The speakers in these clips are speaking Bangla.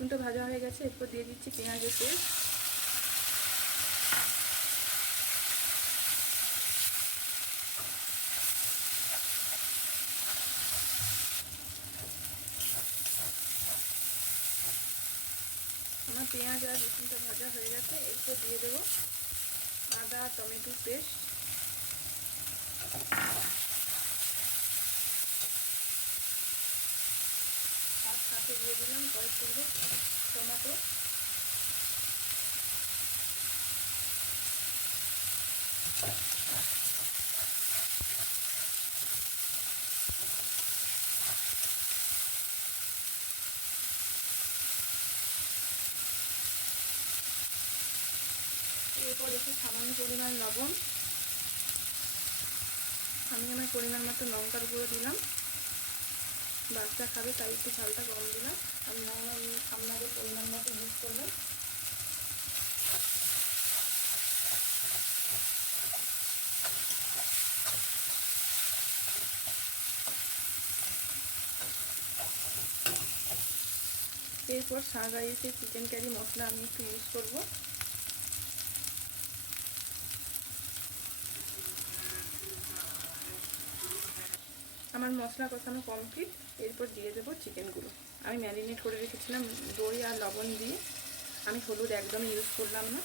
রসুনটা ভাজা হয়ে গেছে, এরপর দিয়ে দিচ্ছি পেঁয়াজের পেস্ট। আমার পেঁয়াজ আর রসুনটা ভাজা হয়ে গেছে, এরপর দিয়ে দেবো আদা টমেটো পেস্ট। আর সাথে দিয়ে দিলাম কয়েক টুকরো টমেটো। এরপর একটু সামান্য পরিমাণ লবণ, আমি আমার পরিমাণ মতো লঙ্কার গুঁড়ো দিলাম। বাচ্চা খাবে তাই একটু ঝালটা কম দিলাম, আপনাদের পরিমাণ মতো ইউজ করবেন। এরপর সাগাইতে চিকেন কারি মশলা আমি একটু ইউজ করব। আমার মশলা কষানো কমপ্লিট, এরপর দিয়ে দেবো চিকেনগুলো। আমি ম্যারিনেট করে রেখেছিলাম দই আর লবণ দিয়ে, আমি হলুদ একদম ইউজ করলাম না।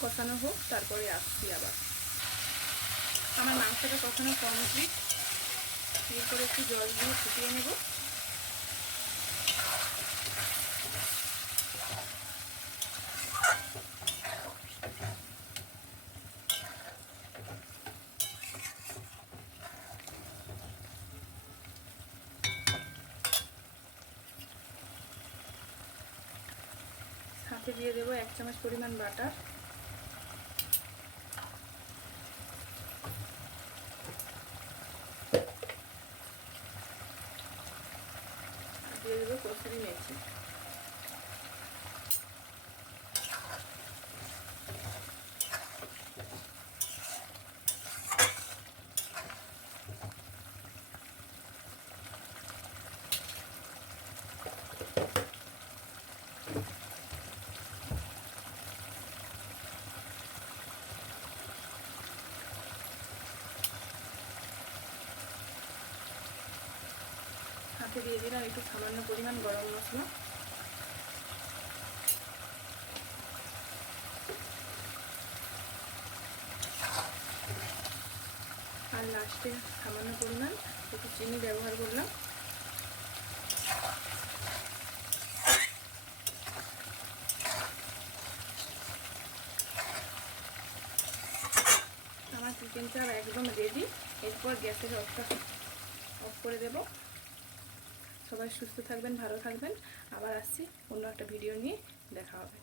কষানো হোক, তারপরে আসছি আবার। আমার মাংসটা কষানো কমপ্লিট, এরপরে একটু জল দিয়ে ফুটিয়ে নেব। সাথে দিয়ে দেবো 1 চামচ পরিমাণ বাটার। আর দিয়ে দেবো কসুরি মেথি। সাথে দিয়ে দিলাম একটু সামান্য পরিমাণ গরম মশলা। আর লাস্টে সামান্য পরিমাণ একটু চিনি ব্যবহার করলাম। আমার চিকেন চাপ একদম রেডি, এরপর গ্যাসের অফ করে দেব। সবাই সুস্থ থাকবেন, ভালো থাকবেন। আবার আসছি অন্য একটা ভিডিও নিয়ে, দেখা হবে।